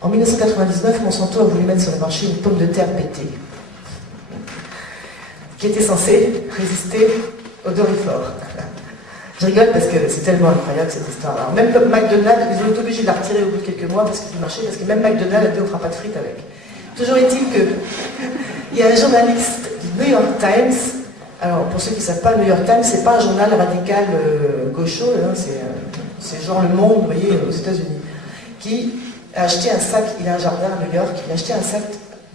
En 1999, Monsanto a voulu mettre sur le marché une pomme de terre BT, qui était censée résister au Dorifort. Je rigole parce que c'est tellement incroyable cette histoire. Alors même McDonald's, ils ont été obligés de la retirer au bout de quelques mois parce qu'il marchait, parce que même McDonald's a dit on fera pas de frites avec. Toujours est-il qu'il y a un journaliste du New York Times. Alors pour ceux qui ne savent pas, le New York Times, c'est pas un journal radical gaucho, hein, c'est genre Le Monde, vous voyez, aux États-Unis, qui a acheté un sac, il a un jardin à New York, il a acheté un sac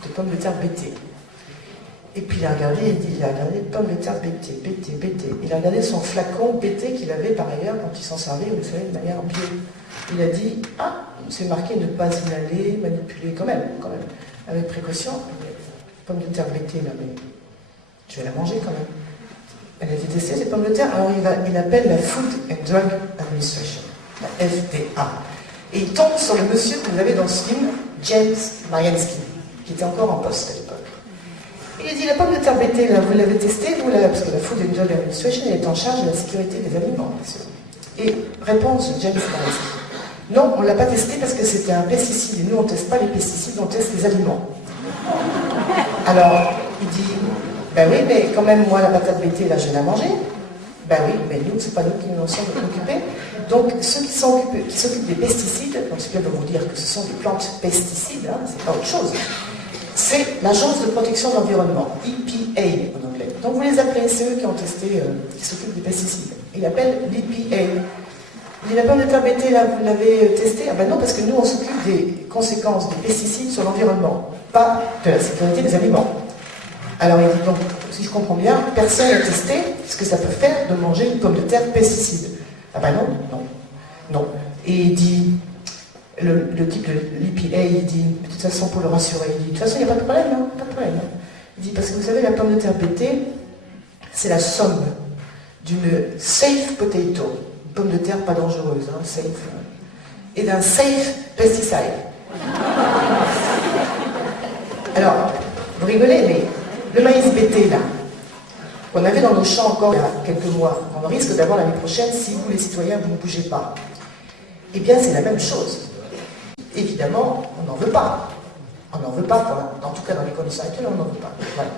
de pommes de terre BT. Et puis il a regardé, pommes de terre BT. Il a regardé son flacon BT qu'il avait par ailleurs quand il s'en servait, vous savez, de manière bio. Il a dit, ah, c'est marqué ne pas inhaler, manipuler, quand même, avec précaution. Pommes de terre BT, là, mais je vais la manger quand même. Elle a détesté ces pommes de terre, alors il appelle la Food and Drug Administration, la FDA. Et il tombe sur le monsieur que vous avez dans ce film, James Mariansky, qui était encore en poste à l'époque. Il dit, la pomme de terre BT, là, vous l'avez testée, vous l'avez, parce que la Food and Drug Administration est en charge de la sécurité des aliments, bien sûr. Et réponse de James Mariansky. Non, on ne l'a pas testé parce que c'était un pesticide, et nous on ne teste pas les pesticides, on teste les aliments. Alors, il dit, ben oui, mais quand même, moi, la patate BT, là, je vais la manger. Ben oui, mais nous, c'est pas nous qui nous en sommes occupés. Donc, ceux qui s'occupent des pesticides, donc ce qui veut vous dire que ce sont des plantes pesticides, hein, c'est pas autre chose. C'est l'Agence de protection de l'environnement, EPA en anglais. Donc vous les appelez, c'est eux qui ont testé, qui s'occupent des pesticides. Ils l'appellent l'EPA. Il dit, la pomme de terre BT, là, vous l'avez testé? Ah ben non, parce que nous, on s'occupe des conséquences des pesticides sur l'environnement, pas de la sécurité des aliments. Alors il dit donc, si je comprends bien, personne n'a testé ce que ça peut faire de manger une pomme de terre pesticide. Ah ben non. Et il dit, le type de l'EPA, il dit, de toute façon, pour le rassurer, il dit, de toute façon, il n'y a pas de problème, hein, pas de problème. Il dit, parce que vous savez, la pomme de terre BT, c'est la somme d'une safe potato, une pomme de terre pas dangereuse, hein, safe, et d'un safe pesticide. Alors, vous rigolez, mais le maïs BT, là, qu'on avait dans nos champs encore il y a quelques mois, on risque d'avoir l'année prochaine si vous, les citoyens, vous ne bougez pas. Eh bien, c'est la même chose. Évidemment, on n'en veut pas. On n'en veut pas, en tout cas dans les conditions actuelles, on n'en veut pas. Voilà.